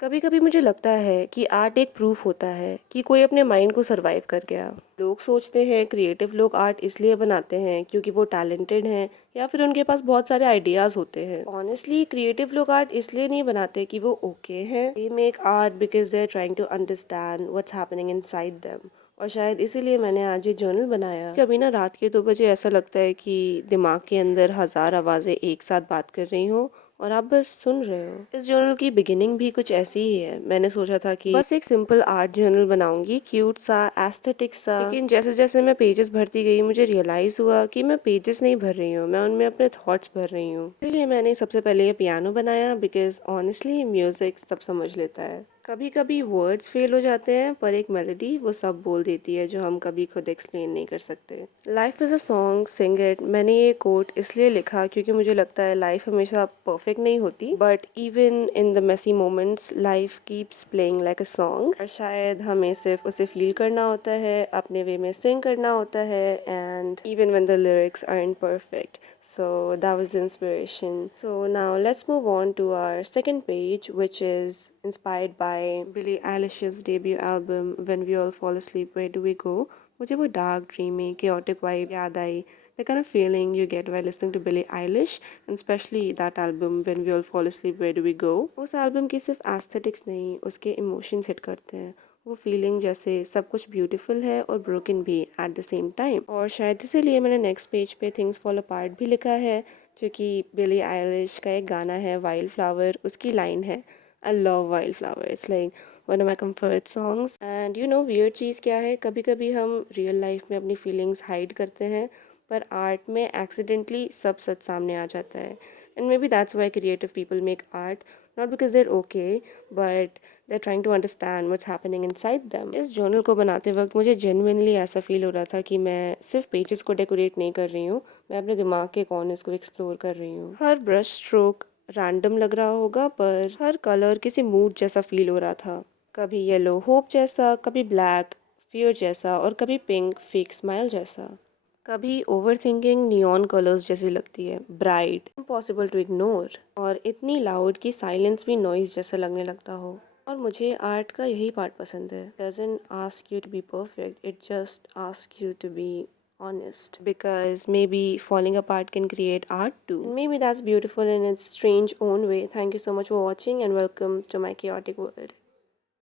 कभी कभी मुझे लगता है कि आर्ट एक प्रूफ होता है कि कोई अपने माइंड को सरवाइव कर गया। लोग सोचते हैं क्रिएटिव लोग आर्ट इसलिए बनाते हैं क्योंकि वो टैलेंटेड हैं या फिर उनके पास बहुत सारे आइडियाज होते हैं। ऑनेस्टली क्रिएटिव लोग आर्ट इसलिए नहीं बनाते कि वो ओके हैं। They make art because they are trying to understand what's happening inside them. और शायद इसीलिए मैंने आज ये जर्नल बनाया। कभी ना रात के 2 बजे ऐसा लगता है कि दिमाग के अंदर हजार आवाजें एक साथ बात कर रही हो और आप बस सुन रहे हो। इस जर्नल की बिगिनिंग भी कुछ ऐसी ही है। मैंने सोचा था कि बस एक सिंपल आर्ट जर्नल बनाऊंगी, क्यूट सा, एस्थेटिक सा। लेकिन जैसे जैसे मैं पेजेस भरती गई मुझे रियलाइज हुआ कि मैं पेजेस नहीं भर रही हूँ, मैं उनमें अपने थॉट्स भर रही हूँ। इसलिए मैंने सबसे पहले ये पियानो बनाया बिकॉज ऑनेस्टली म्यूजिक सब समझ लेता है। कभी कभी वर्ड्स फेल हो जाते हैं पर एक मेलोडी वो सब बोल देती है जो हम कभी खुद एक्सप्लेन नहीं कर सकते। Life is a song, sing it. मैंने ये कोट इसलिए लिखा क्योंकि मुझे लगता है लाइफ हमेशा परफेक्ट नहीं होती, but even in the messy moments life keeps playing like a song. और शायद हमें सिर्फ उसे फील करना होता है, अपने वे में सिंग करना होता है, and even when the lyrics aren't perfect. So that was the inspiration. So now let's move on to our second page, which is inspired by Billie Eilish's debut album When We All Fall Asleep Where Do We Go. मुझे वो dark dreamy chaotic vibe याद आई, the kind of feeling you get while listening to Billie Eilish, and especially that album When We All Fall Asleep Where Do We Go. उस album की सिर्फ aesthetics नहीं, उसके emotions hit करते हैं। वो feeling जैसे सब कुछ ब्यूटीफुल है और ब्रोकन भी एट द सेम टाइम। और शायद इसीलिए मैंने नेक्स्ट पेज पे थिंग्स फॉल अपार्ट भी लिखा है, जो कि बिली आइलिश का एक गाना है वाइल्ड फ्लावर। उसकी लाइन है, I love wild flower, it's like one of my comfort songs. And you know weird चीज़ क्या है, कभी कभी हम रियल लाइफ में अपनी फीलिंग्स हाइड करते हैं पर आर्ट में एक्सीडेंटली सब सच सामने आ जाता है। And maybe that's why creative people make art, not because they're okay but they are trying to understand what's happening inside them. इस जर्नल को बनाते वक्त मुझे जेन्युइनली ऐसा फील हो रहा था कि मैं सिर्फ पेजेस को डेकोरेट नहीं कर रही हूँ, मैं अपने दिमाग के कॉर्नर्स को एक्सप्लोर कर रही हूँ। हर ब्रश स्ट्रोक रैंडम लग रहा होगा पर हर कलर किसी मूड जैसा फील हो रहा था। कभी येलो होप जैसा, कभी ब्लैक फियर जैसा, और कभी पिंक फेक स्माइल जैसा। कभी ओवर थिंकिंग नियॉन कलर्स जैसी लगती है, ब्राइट, इम्पॉसिबल टू इग्नोर, और इतनी लाउड कि साइलेंस भी नॉइज जैसा लगने लगता हो। और मुझे आर्ट का यही पार्ट पसंद है, doesn't ask you to be perfect, it just ask you to be honest, because maybe falling apart can create art too. And maybe that's beautiful in its strange own way. Thank you so much for watching and welcome to my chaotic world.